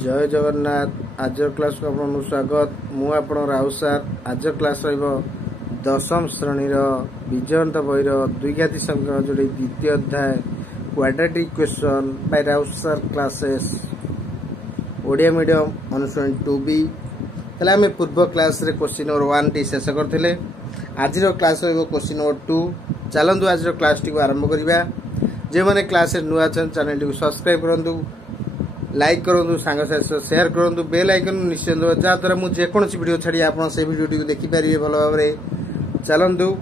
जय जगन्नाथ। आज क्लास को आपको स्वागत। मु आपण राउ सार। आज क्लास दशम श्रेणी विजयंत बहिर द्विघाती संख्या जोड़े द्वितीय अध्याय क्वाड्रेटिक क्वेश्चन बाय राउ सार क्लासेस ओडिया मीडियम अनुसरण 2B। तले आम पूर्व क्लास रे क्वेश्चन नंबर 1 टी शेष करथिले। आज क्लास क्वेश्चन नंबर 2। चलंतु आज क्लास टी को आरंभ करिबा। जे माने क्लास रे नुआ चैनल चैनल को सब्सक्राइब करंतु, लाइक करूँ, सांग साथी शेयर करूँ, बेल आइकन निश्चय दबा जहाँद्वारा मुझे जेकोसी वीडियो छाड़ी आप वीडियो टी देखिपारे भल भाव में। चलतु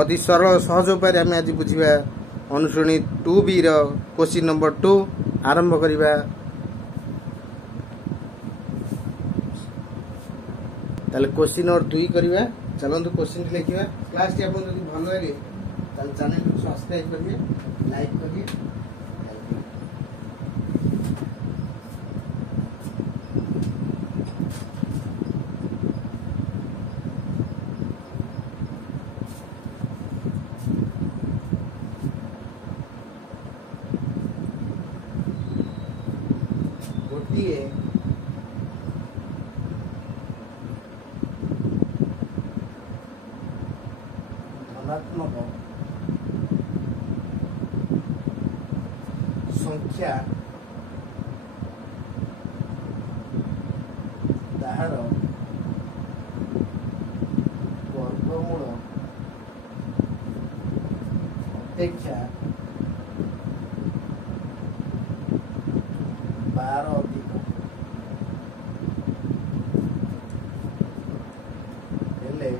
अति सरल सहज उपाय आम आज बुझा अनुश्रेणी 2B क्वेश्चन नंबर 2 आरंभ करवा। क्वेश्चन नंबर 2 करवा। चलतु क्वेश्चन लिखा। क्लास टी आप भल लगे चैनल को सब्सक्राइब करेंगे, लाइक करेंगे। गोटे धनात्मक संख्या ताहार वर्गमूल अपेक्षा 12 अधिक हेले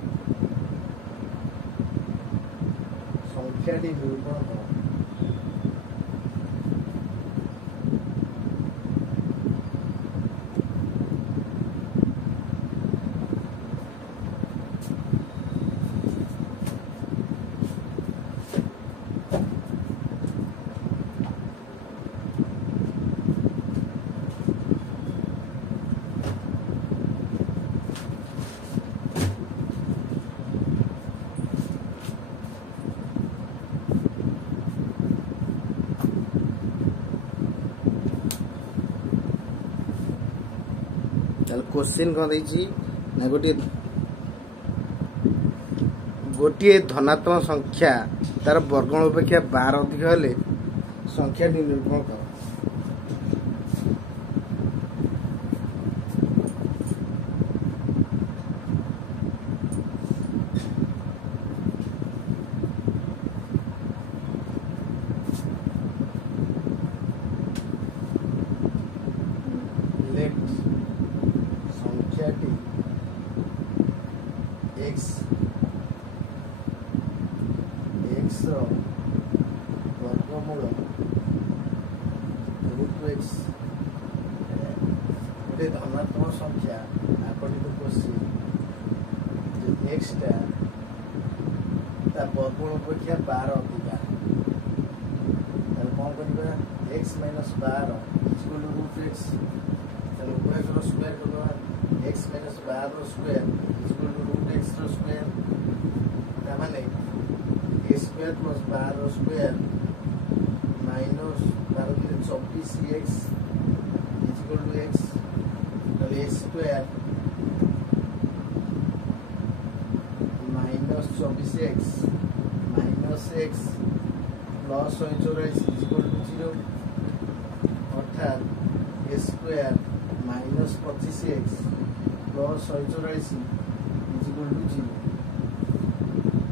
संख्याटी निरूपण कर। क्वेश्चन कौन ना गोटे धनात्मक संख्या तार वर्गमूल अपेक्षा 12 अधिक हेले संख्या निरूपण कर। संख्याटी x वर्गमूल √x गोटे धनात्मक संख्या आपको क्वेश्चन x ता वर्गमूल अपेक्षा 12 अधिका कौन करवा x - 12 √x उभय स्क्वायर कर x - 12 स्क्वायर √x स्क्वायर माने a square plus 12 square minus 12 24x x a square minus 24x minus x plus 24 0 अर्थात a square minus 25x plus 44 0।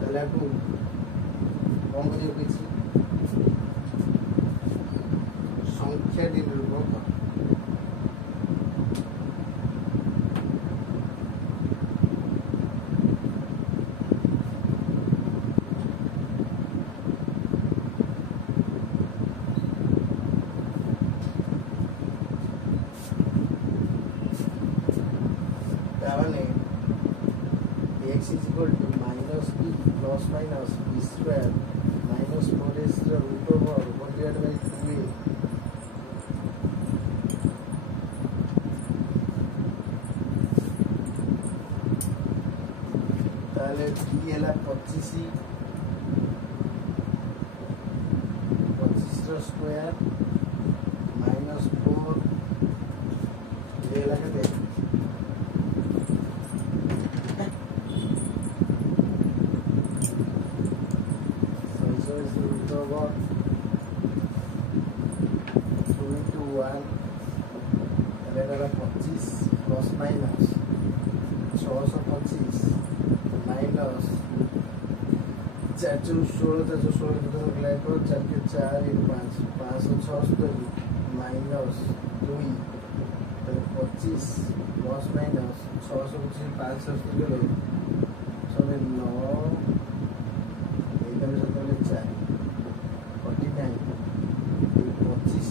ताले आपको कौन कर संख्या निरूपण कर। x is equal to minus b plus minus b square minus 4x root over 1 divided by 2a ताले b हैला 25 रो स्क्वायर -4 এলা কেতে over 2 into 1 ଏବେକାର 25 plus minus 625 minus 4 16 4 4 4 5 576 minus 2 25 plus minus 625 5 ଗଲେ ସବୁ 9 ଏଇଟା ବି ସତରେ 4 25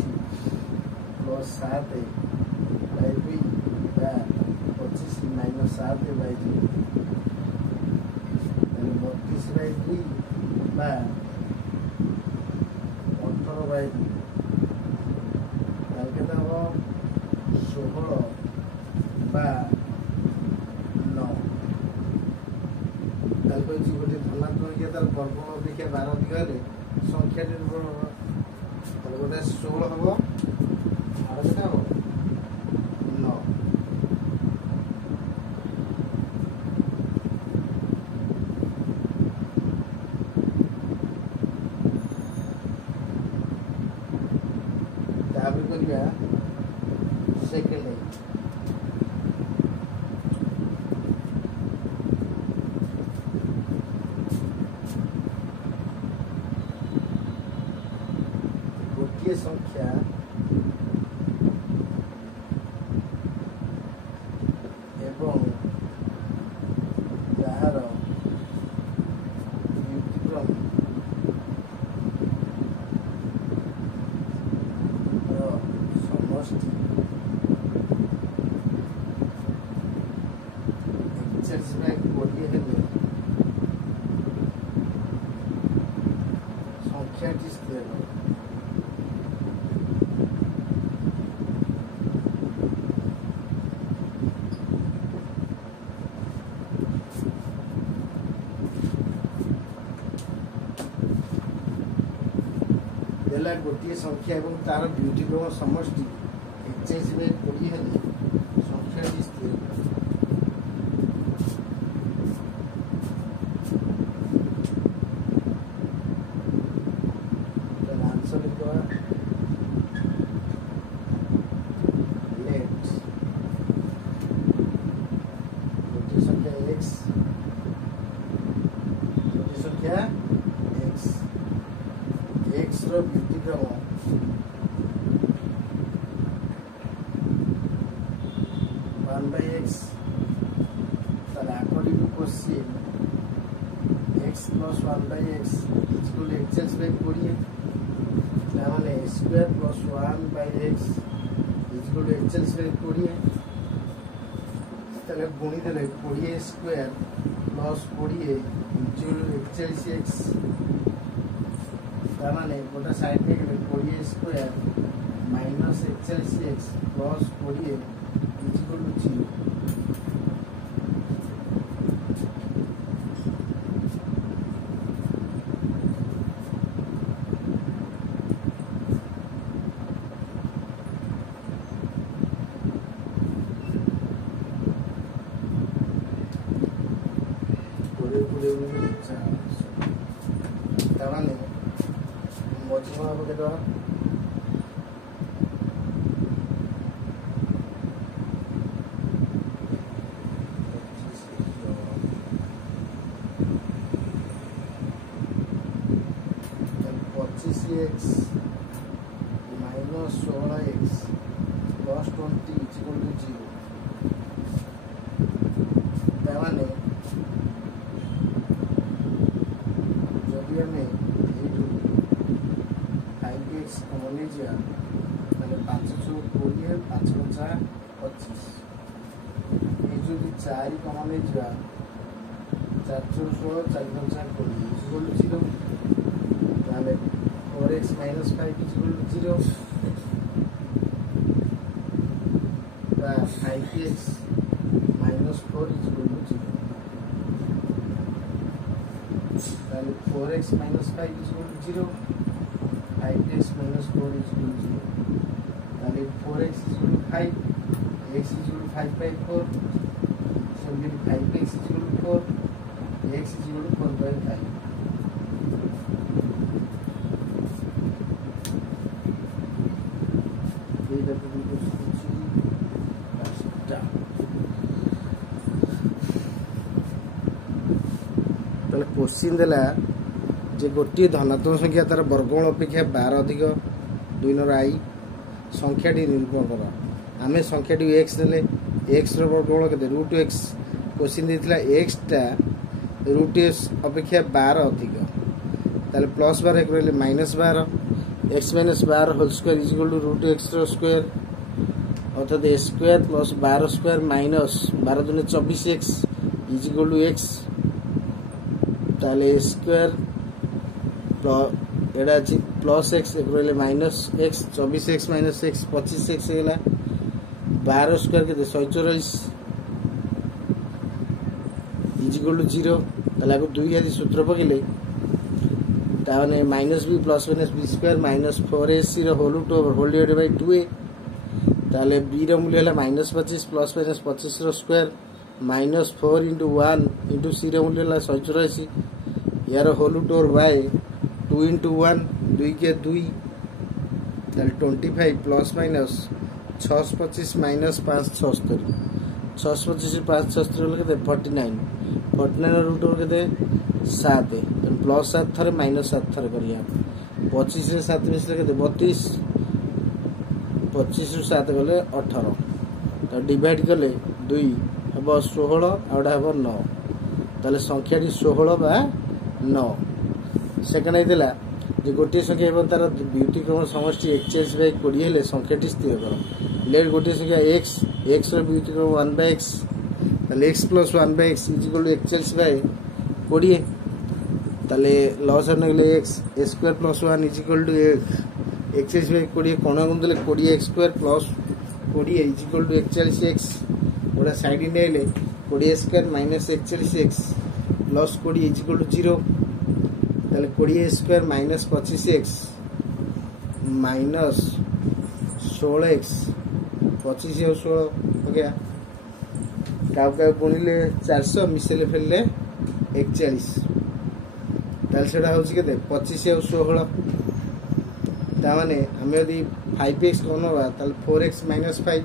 plus 7 by 2 25 minus 7 by 2 32 by 2 बा 18 बाय 2 केतना हो 16 बा 9 ताल को गोटे धनात्मक के तार वर्ग अपेक्षा 12 दिगरे संख्या गोटे 16 हम और केटा हम 9 तापर करिया सेकंड गोटे संख्या एवं जार व्युत्क्रम समष्टि गोटे हेले संख्याटी स्थिर देला गोटे संख्या एवं तार व्युत्क्रम समष्टि एक्सचेंज में कोड़ी हेले संख्या स्थिर आंसर लिखवा लेट गोटे संख्या x गोटे संख्या x रो व्युत्क्रम 1/x तार according to question x plus 1/x is equal to exchange by 40 तामाने square plus 1/x is equal to exchange by 40 ताले गुणी देले 40 square plus 40 is equal to 41x तामाने गोटा साइड में 40 square minus 41x plus 40 is equal to 0 तामाने मध्यमा अब केटा 25x minus 16x plus 20 is equal to 0 तामाने जदि हमें 5x कॉमन लिया ताले 5 * 20 5 * 25 ये जो 4 कॉमन लिया 4 * 16 4 * 20 is equal to 0 ताले 4x minus 5 is equal to 0 ता 5x minus 4 is equal to 0 ताले 4x minus 5 is equal to 0 5x minus 4 is equal to 0 ताले 4x is equal to 5 x is equal to 5/4, similarly 5x is equal to 4, x is equal to 4/5. Question देला जे गोटे धनात्मक संख्या तार वर्गमूल अपेक्षा 12 अधिक 2 नर आई संख्याटी निरूपण कर। आम संख्याटी एक्स ने एक्स वर्गमूल के √x क्वेश्चन देता एक्स टा √x अपेक्षा 12 अधिक ताले प्लस 12 एक रही -12 x - 12 whole square is equal to √x square अर्थात a square plus 12 square minus 12 दूने 24x is equal to x ताले a स्क्वायर एडा अछि प्लस x एक रही minus x 24x minus x 25x हैला 12 स्क्वायर के 144 इज इक्वल टू 0 ताले आगो 2 आदि सूत्र पकेले ताने minus b plus minus b square minus 4ac रो होल डिवाइडेड बाय 2a ताले b रो मूल्य हैला -25 प्लस माइनस 25 रो square minus 4 into 1 into c रो मूल्य हैला 184 यार होल बाय 2 into 1 2 के 2 ताले 25 प्लस माइनस 625 माइनस 576 625 576 होले केते 49 √2 केते 7 प्लस 7 थरे माइनस 7 थरे करिया 25 रे 7 मिसले केते 32 25 ରୁ 7 गले 18 तो डिवाइड कले 2 हबो 16 आउडा हबो 9 ताले संख्याटी 16 बा 9 सेकंड आइतला जे गोटे संख्या एवं तार व्युत्क्रम समष्टि 41/20 हेले संख्याटी स्थिर करो लेट गोटे संख्या x रो व्युत्क्रम 1/x ताले x + 1/x = 41/20 ताले लॉस होने गले x स्क्वायर + 1 = x/20 कोण Gundale 20x² + 20 = 41x Voda side नेले 20² - 41x प्लस 20 = 0 ताले 20² - 25x माइनस 16x 25 और 16 हो गया काव गुणिले 400 मिसेले फेले 41 ताले सेडा होची केते 25 और 16 तामाने हमें यदि 5x कोनवा ताले 4x - 5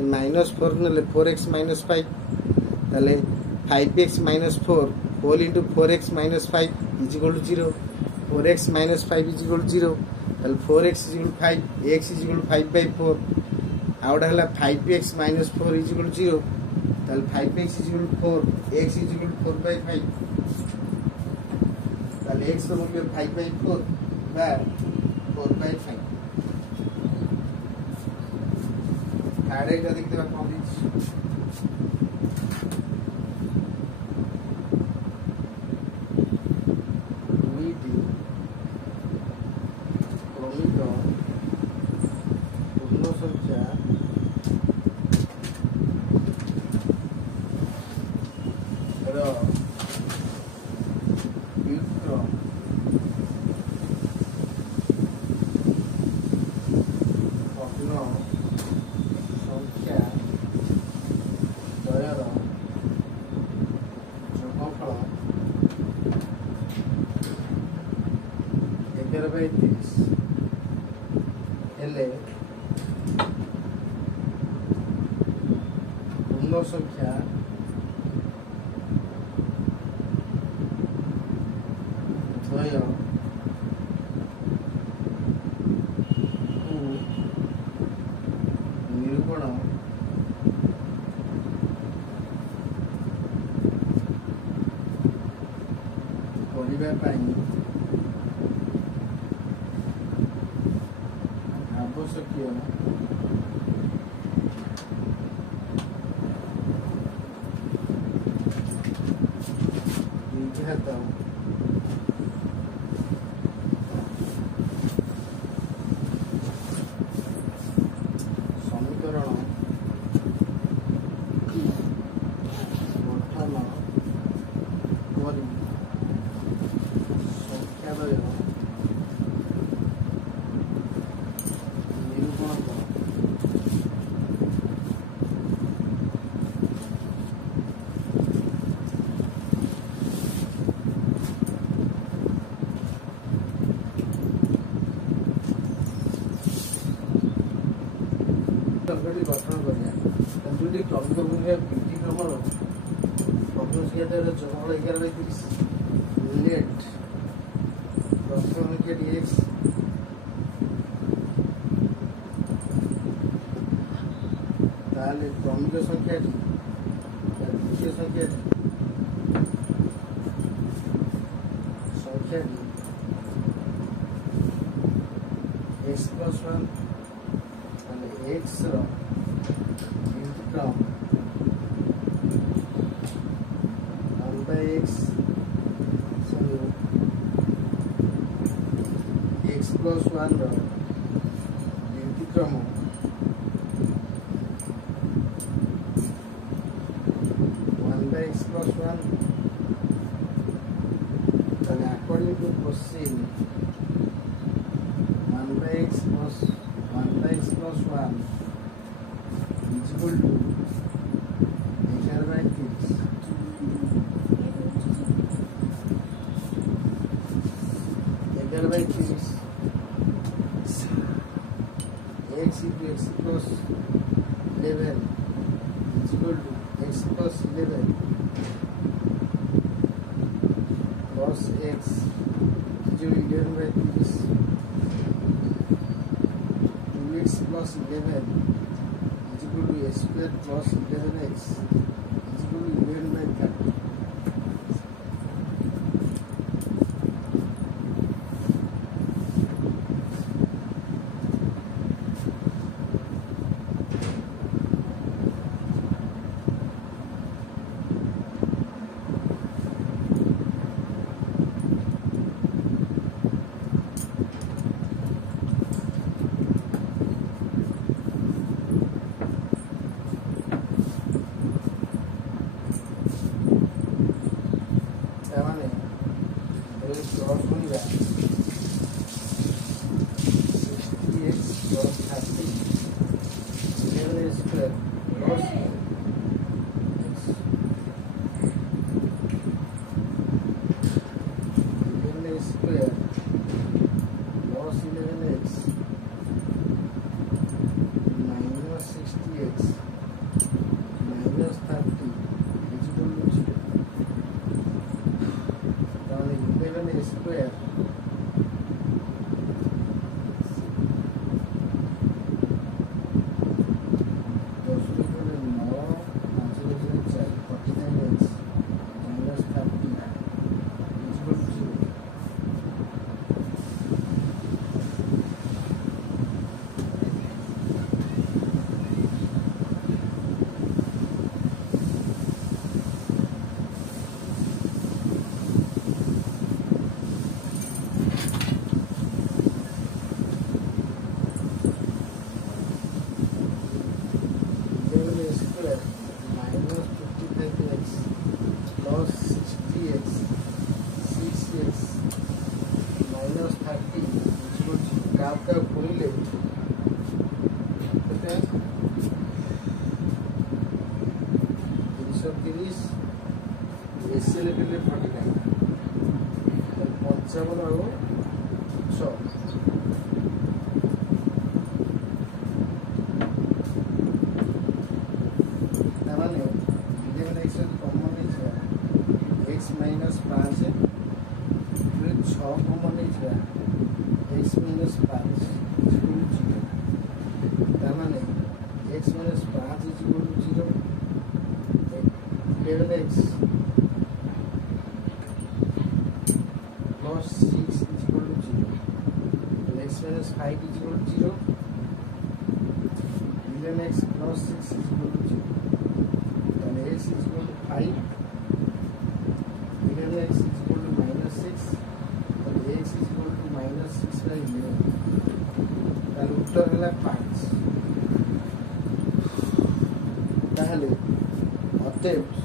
-4 नेले 4x - 5 ताले 5x - 4 whole into 4x - 5 = 0 4x - 5 = 0 ताले 4x = 5 x = 5/4 आउडा हला 5x - 4 = 0 ताले 5x = 4 x = 4/5 ताले x रो मूल्य 5/4 बा 4/5 थारे का देखते हैं कौन हेले पूर्ण संख्या द्वय निरूपण କରିବା ପାଇଁ आवश्यकीय निर्घात समीकरण गठन करी ସଂଖ୍ୟାଟି ଗଠନ କରିବା। ଦୁଇଟି କ୍ରମିକ ଗୁଣିର ବ୍ୟତିକ୍ରମର ଭଗ୍ନ ସଂଖ୍ୟାର ଯୋଗଫଳ 11/30। ଲେଟ୍ ପ୍ରଥମ ସଂଖ୍ୟାଟି x ତାହେଲେ କ୍ରମିକ ସଂଖ୍ୟାଟି ଦ୍ୱିତୀୟ ସଂଖ୍ୟାଟି x plus 1 and x intercom 1/x so x plus 1 intercom 1/x plus 1 and according to question 1/x plus 1 is equal to 11/30. X into x plus 11 is equal to x plus 11 plus x is equal to 11/30. 2x plus 11 is equal to s square plus 11x is equal to 11/30.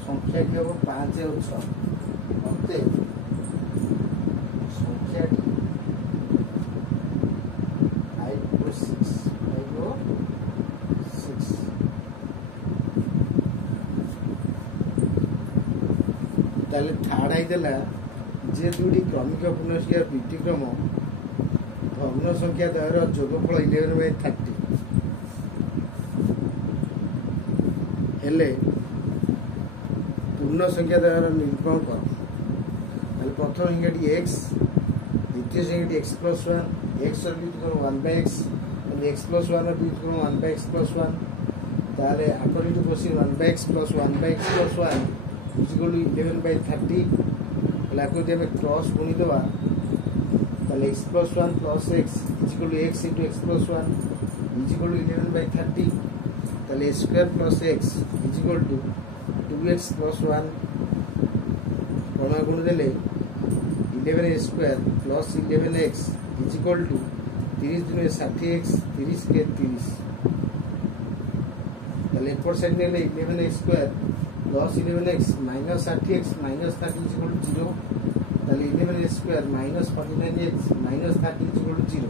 संख्याटी हम 5 और 6 अतएव संख्याटी 5 और 6 ताले third आइदेला जे दुटी क्रमिक पूर्णसंख्या व्यतिक्रम भग्न संख्या द्वयर जोगफल 11/30 हेले पूर्ण संख्या द्वारा निरूपण कर प्रथम संख्याटी एक्स द्वितीय संख्याटी एक्स प्लस वन एक्स विभक्त one by X X plus one विभक्त one by X plus one ताले according to question one by X plus one is equal to 11 by 30 लाको जब क्रॉस गुणी देवा ताले X plus one plus X is equal to X into X plus one is equal to 11 by 30 ताले square plus X is equal to 2x plus 1 गुण देले 11 square plus 11x is equal to 30 दिन 60x 30 के 30 ताले एपट side नेले 11x square plus 11x minus 60x minus 30 is equal to 0 ताले 11x square minus 49x minus 30 is equal to 0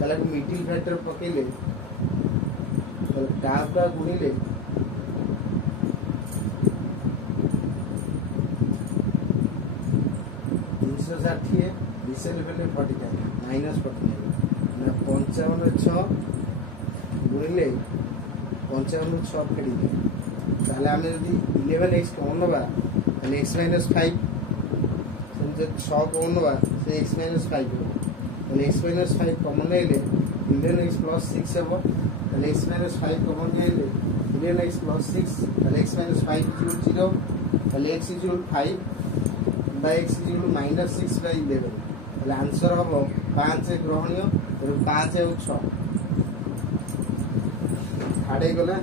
ताले middle factor पकेले ताले काफ का गुणिले 360 विशेष लेवल 45 माइनस 45 ना 55 6 गुणिले 55 6 फेडी ताले आमे यदि 11x कौन नबा ताले x - 5 समझे 6 कौन नबा से x - 5 ताले x - 5 कॉमन लेले 11x + 6 हो ताले x - 5 कॉमन लेले 11x + 6 ताले x - 5 = 0 ताले x = 5 by x = -6 by 11 ताले आंसर हो 5 ग्रहणीय और 5 और 6 आड़े गला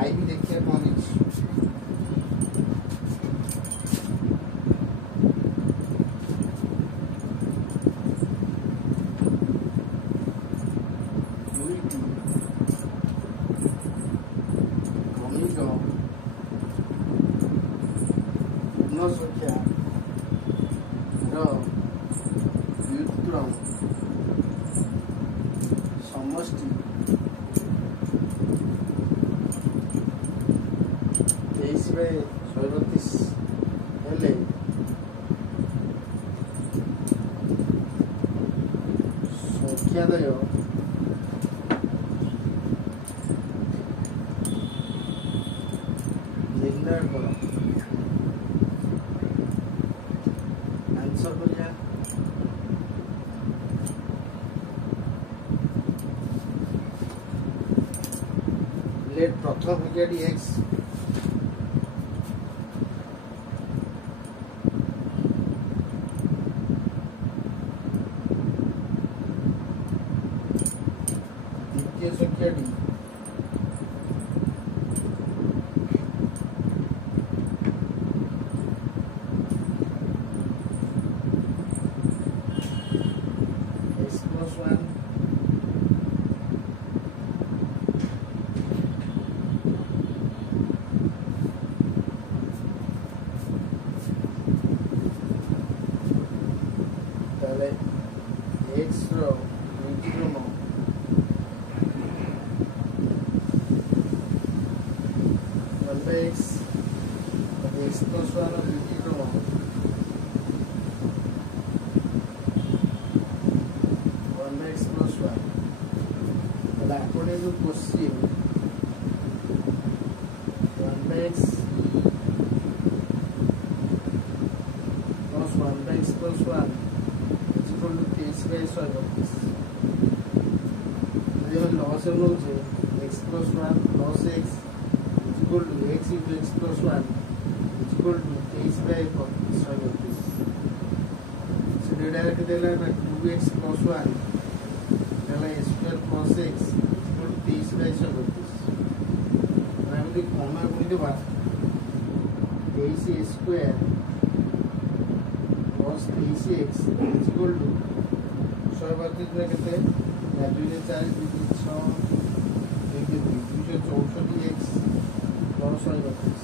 आई भी देखिए कौन है संख्या समष्टि 23/132 हेले संख्यादय निर्णय करो आंसर करिया लेट प्रथम संख्याटी x द्वितीय संख्याटी x रो integral 1/x x + 1 integral 1/x + 1 ताले आपण जो क्वेश्चन 1/x + 1/x + 1 23/132 लॉस नौचे x + 1 + x equal to x * x + 1 equal to 23/132 से डायरेक्ट देला ना 2x + 1 देला x² + x इक्वल टू 23/132 हम यदि कॉमा गुणी देबा 23x² + 23x इक्वल टू 132 में कितने 2 4 2 6 264x + 132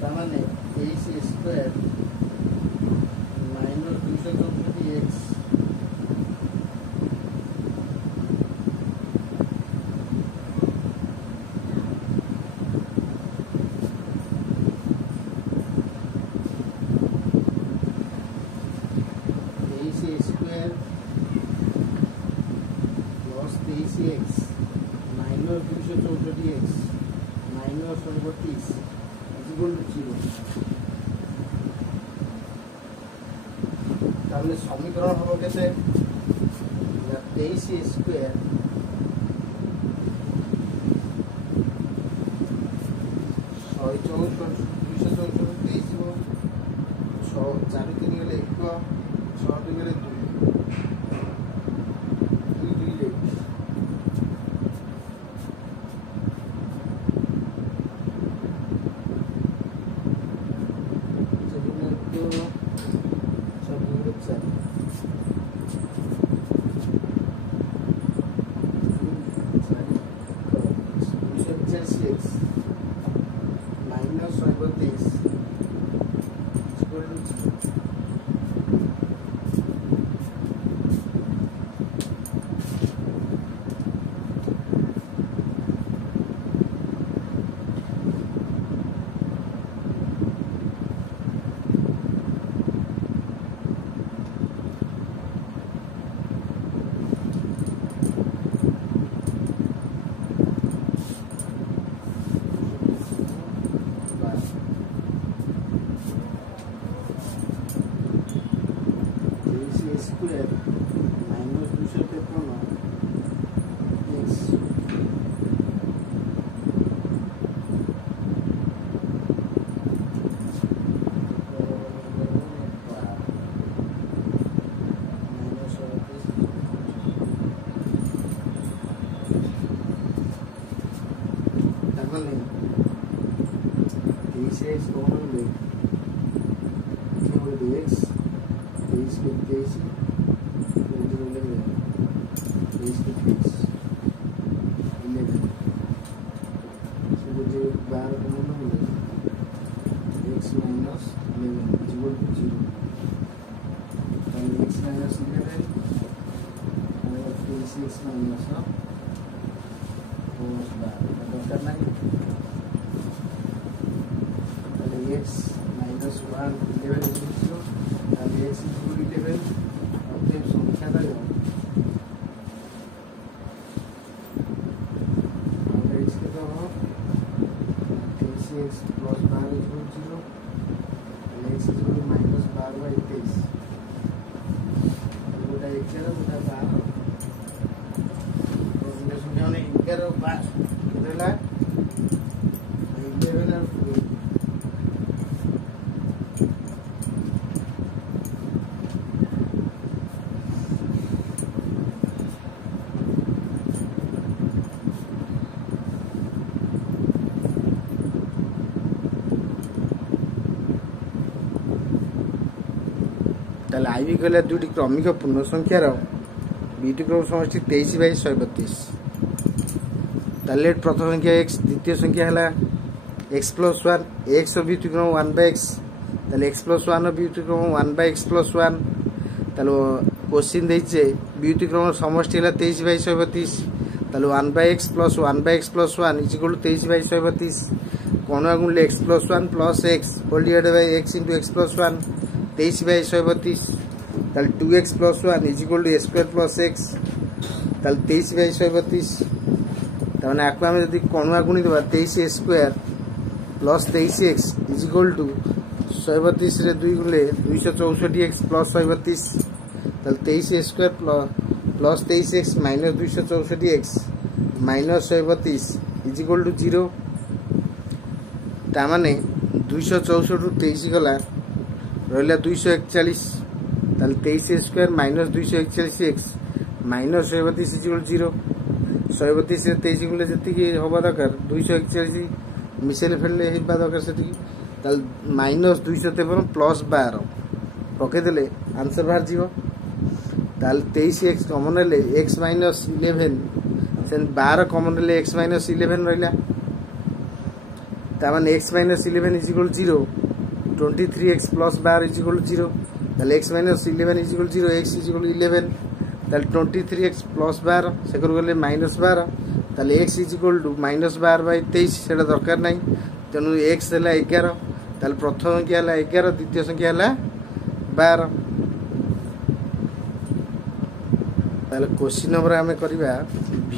तामाने 23x² - 264x -264x minus 29 equal to 0 ताहले समीकरण हम केते 23 स्क्वायर स्क्वायर माइनस 253 एक्स आईवी कहला दुटी क्रमिक पूर्ण संख्यार बीटी क्रम समष्टि 23/132 प्रथम संख्या x द्वितीय संख्या है x + 1 x बीटी क्रम 1/x x + 1 बीटी क्रम 1/x + 1 क्वेश्चन देचे बीटी क्रम समष्टि है 23/132 1/x + 1/x + 1 = 23/132 कोण गुणिले x + 1 + x whole divided by x * x + 1 23/132 2x + 1 = a² + x 23/132 तमाने आको हम यदि कोणुआ गुणी देबा 23a² + 23x = 132 रे 2 गुणिले 264x + 132 23a² + 23x - 264x - 132 = 0 तमाने 264 रु 23 गला रहा 241 23a² - 241x - 132 = 0 132 रे 23 गुले जति होबा दरकार 241 मिसेल फेले हेबा दरकार सेति -253 + 12 पके देले आंसर बाहर जीवो 23x कॉमन ले x - 11 सेन 12 कॉमन ले x - 11 रहला तामान x - 11 = 0 23x + 12 = 0 x - 11 = 0 x = 11 23x + 12 से गले -12 x = -12/23 से दरकार ना तेणु x है 11 प्रथम संख्या है 11 द्वितीय संख्या है 12 क्वेश्चन नंबर आम करवा v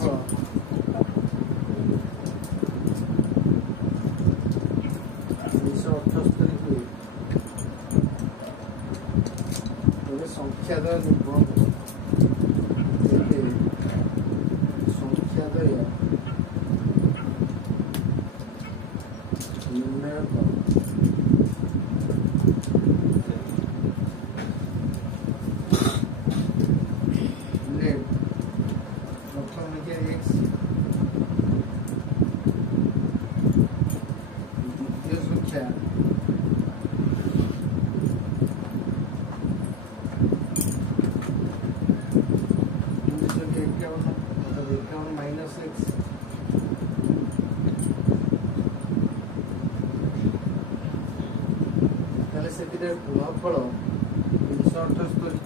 ଗୁଣଫଳ ସଂଖ୍ୟାଦୟ ନିର୍ବନ୍ଧ ସଂଖ୍ୟାଦୟ ନିର୍ଣ୍ଣୟ ପ୍ରଥମ লিখে x দ্বিতীয় সংখ্যা माइनस एक्स से गुणफल 378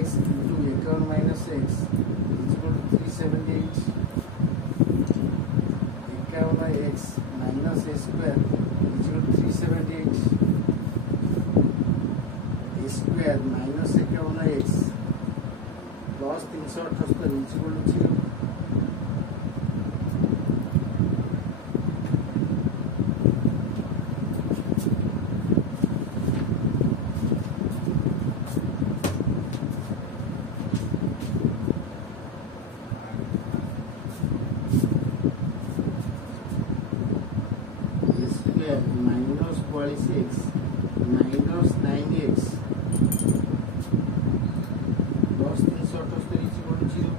x into 51 minus x is equal to 378 51 x minus a square is equal to 378 square minus 51x plus 378 is equal to 0. Square minus 46 minus 9x plus 378 is equal to 0.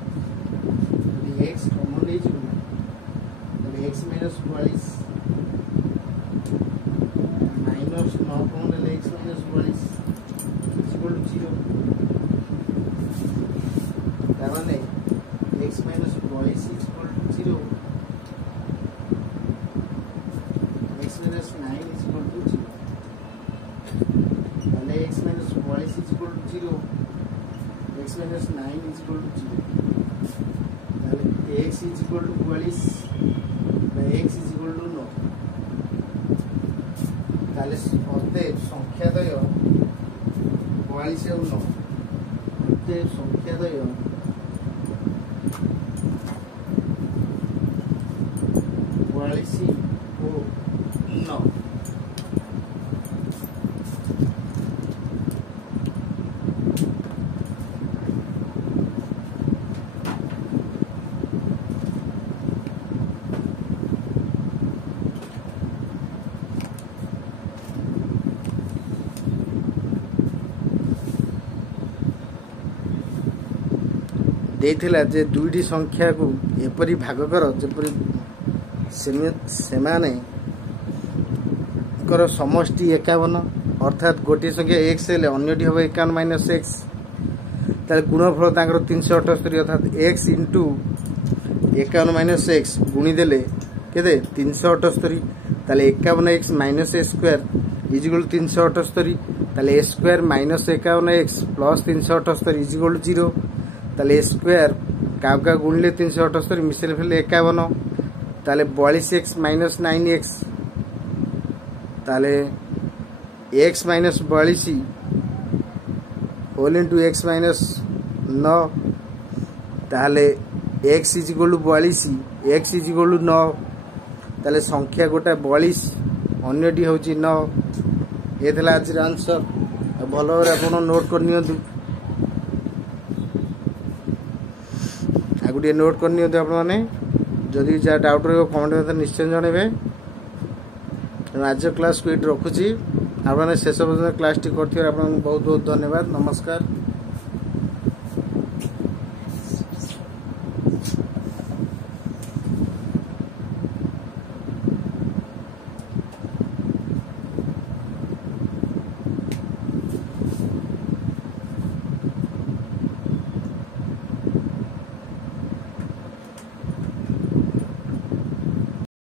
The x common is x minus 40 minus 9 common x minus 40 is equal to 0. That one x minus 40 is equal to 0. X minus 9 is equal to 0. And x minus 40 is equal to 0. X minus 9 is equal to 0. Then x is equal to 40. Then x is equal to 9. তাহলে অতএব সংখ্যাদ্বয় 42 এবং 9 অতএব সংখ্যাদ্বয় 42 ও 9 ଦେଇଥିଲା ଯେ ଦୁଇଟି ସଂଖ୍ୟାକୁ ଏପରି ଭାଗ କର ଯେପରି ସେମାନଙ୍କର ସମଷ୍ଟି 51 ଅର୍ଥାତ୍ ଗୋଟିଏ ସଂଖ୍ୟା x ହେଲେ ଅନ୍ୟଟି ହେବ 51 ମାଇନସ୍ x ତାହେଲେ ଗୁଣଫଳ ତାଙ୍କର 378 ଅର୍ଥାତ୍ x ଇଣ୍ଟୁ 51 ମାଇନସ୍ x ଗୁଣିଦେଲେ କେତେ 378 ତାହେଲେ 51x minus a square is equal to 378 ତାହେଲେ a square minus 51x plus 378 is equal to 0 ताले स्क्वायर का गुणिले 378 मिसेल फेले 51 ताले 42x माइनस 9x ताले x minus 42 whole into x minus 9 ताले x is equal to 42 x is equal to 9 ताले संख्या गोटा 42 अन्यटी होची 9 ये थला आज आंसर भलो रे आपण नोट कर नियंतु आगुटे नोट कर नियंतु आपण माने जदि जा डाउट रहो कमेंट में निश्चय जणेबे आज क्लास को इट रखुची आपण माने शेष पर्यंत क्लास टी करथियो आपण बहुत बहुत धन्यवाद नमस्कार।